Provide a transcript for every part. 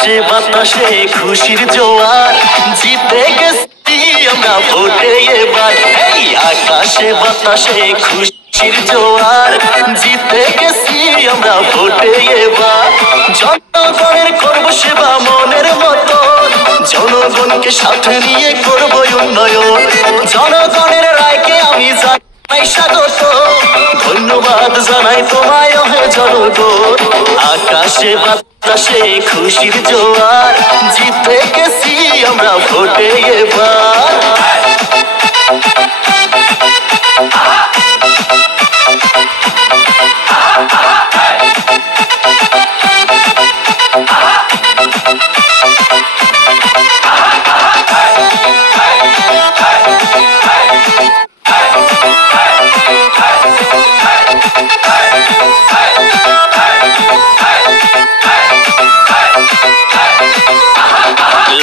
আকাশে বাতাসে খুশির জোয়ার, জিতে গেছি আমরা ভোটে এবার। এই আকাশে বাতাসে খুশির জোয়ার, জিতে গেছি আমরা ভোটে এবার। জনগণের করব সেবা মনের মতো, জনগণকে সাথে নিয়ে করব উন্নয়ন। জনগণের রায়কে আমি জানাই স্বাগত, ধন্যবাদ জানাই তোমায় হে জনগণ। আকাশে বাতাসে খুশির জোয়ার, জিতে গেছি আমরা ভোটে এবার।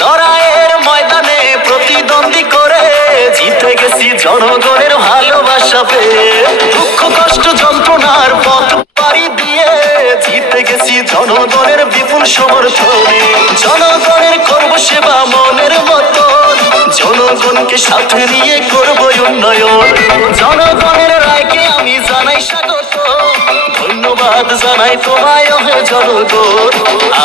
লড়াইয়ের ময়দানে প্রতিদ্বন্দ্বী করে জিতে গেছি জনগণের ভালোবাসা পেয়ে। দুঃখ কষ্ট যন্ত্রণার পথ পাড়ি দিয়ে জিতে গেছি জনগণের বিপুল সমর্থনে। জনগণের করব সেবা মনের মতো, জনগণকে সাথে নিয়ে করব উন্নয়ন। জনগণের রায়কে আমি জানাই স্বাগত, ধন্যবাদ জানাই তোমায় হে জনগণ।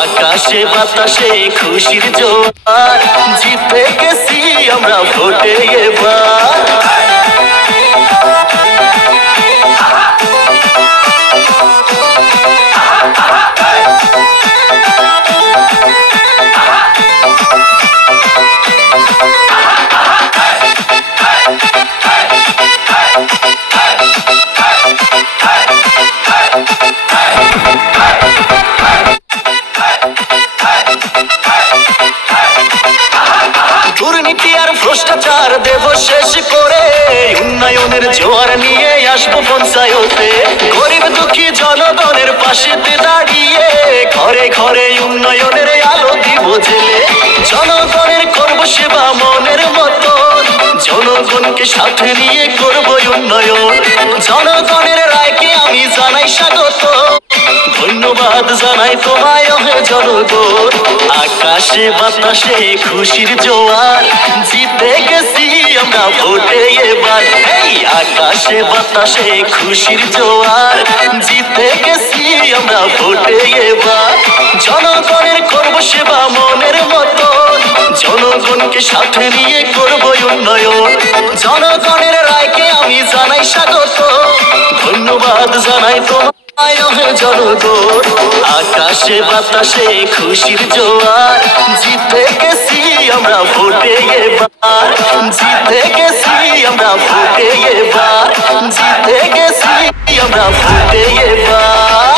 আকাশে বাতাসে খুশির জোয়ার, জিতে গেছি আমরা ভোটে এবার। দুর্নীতি আর ভ্রষ্টাচার দেব শেষ করে, উন্নয়নের জোয়ার নিয়ে আসবো পঞ্চায়েতে। গরিব দুঃখী জনগণের পাশেতে দাঁড়িয়ে ঘরে ঘরে উন্নয়নের আলো দিব জেলে। জনগণের করব সেবা মনের মতো, জনগণকে সাথে নিয়ে করব উন্নয়ন। জনগণের রায়কে আমি জানাই স্বাগত, ধন্যবাদ জানাই তোমায় হে জনগণ। আকাশে বাতাসে খুশির জোয়ার, জিতে গেছি আমরা ভোটে এবার। এই আকাশে বাতাসে খুশির জোয়ার, জিতে গেছি আমরা ভোটে এবার। জনগণের করব সেবা মনের মতো, জনগণকে সাথে নিয়ে করব উন্নয়ন। জনগণের রায়কে আমি জানাই স্বাগত, ধন্যবাদ জানাই তোমায় হে জনগণ। আকাশে বাতাসে খুশির জোয়ার, জিতে গেছি আমরা ভোটে এবার। জিতে গেছি আমরা ভোটে এবার, জিতে গেছি আমরা ভোটে এবার।